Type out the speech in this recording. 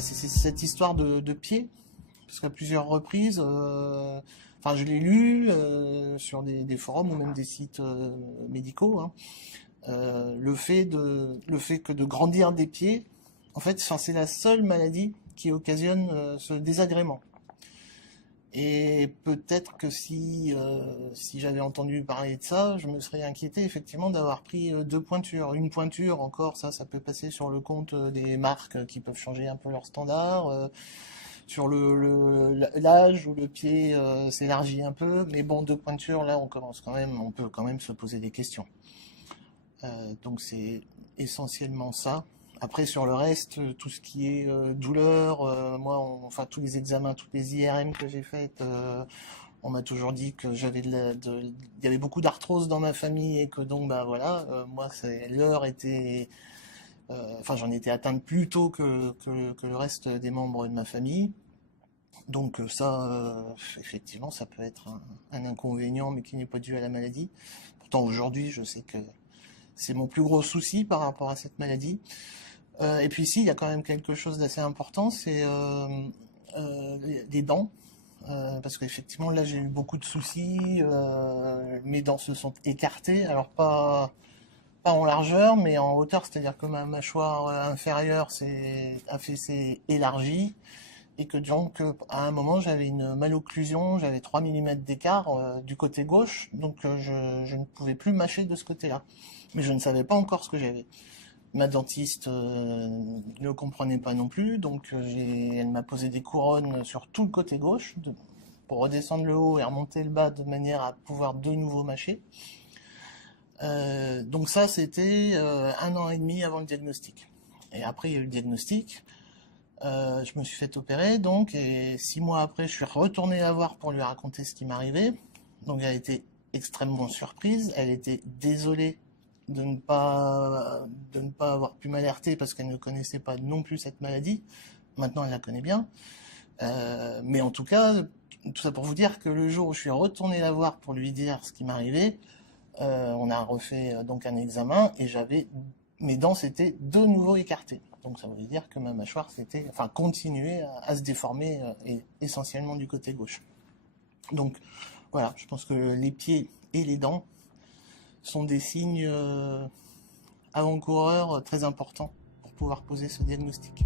c'est cette histoire de pied, parce qu'à plusieurs reprises, enfin je l'ai lu sur des forums ou même des sites médicaux, hein, le fait que de grandir des pieds, en fait, enfin, c'est la seule maladie qui occasionne ce désagrément. Et peut-être que si j'avais entendu parler de ça, je me serais inquiété effectivement d'avoir pris deux pointures. Une pointure encore, ça peut passer sur le compte des marques qui peuvent changer un peu leurs standards, sur l'âge où le pied s'élargit un peu. Mais bon, deux pointures, là, on peut quand même se poser des questions. Donc c'est essentiellement ça. Après sur le reste, tout ce qui est douleur, enfin tous les examens, toutes les IRM que j'ai faites, on m'a toujours dit que il y avait beaucoup d'arthrose dans ma famille et que donc bah voilà, moi l'heure était, enfin j'en étais atteinte plus tôt que le reste des membres de ma famille. Donc ça, effectivement, ça peut être un inconvénient, mais qui n'est pas dû à la maladie. Pourtant aujourd'hui, je sais que c'est mon plus gros souci par rapport à cette maladie. Et puis ici, il y a quand même quelque chose d'assez important, c'est les dents. Parce qu'effectivement, là, j'ai eu beaucoup de soucis. Mes dents se sont écartées. Alors, pas en largeur, mais en hauteur. C'est-à-dire que ma mâchoire inférieure s'est élargie. Et que donc, à un moment, j'avais une malocclusion. J'avais 3 millimètres d'écart du côté gauche. Donc, je ne pouvais plus mâcher de ce côté-là. Mais je ne savais pas encore ce que j'avais. Ma dentiste ne comprenait pas non plus, donc elle m'a posé des couronnes sur tout le côté gauche pour redescendre le haut et remonter le bas de manière à pouvoir de nouveau mâcher. Donc ça, c'était 1 an et demi avant le diagnostic. Et après, il y a eu le diagnostic. Je me suis fait opérer, donc, et 6 mois après, je suis retourné la voir pour lui raconter ce qui m'arrivait. Donc, elle a été extrêmement surprise. Elle était désolée de ne pas avoir pu m'alerter parce qu'elle ne connaissait pas non plus cette maladie. Maintenant, elle la connaît bien. Mais en tout cas, tout ça pour vous dire que le jour où je suis retourné la voir pour lui dire ce qui m'arrivait, on a refait donc un examen et mes dents s'étaient de nouveau écartées. Donc ça voulait dire que ma mâchoire continuait à se déformer et essentiellement du côté gauche. Donc voilà, je pense que les pieds et les dents sont des signes avant-coureurs très importants pour pouvoir poser ce diagnostic.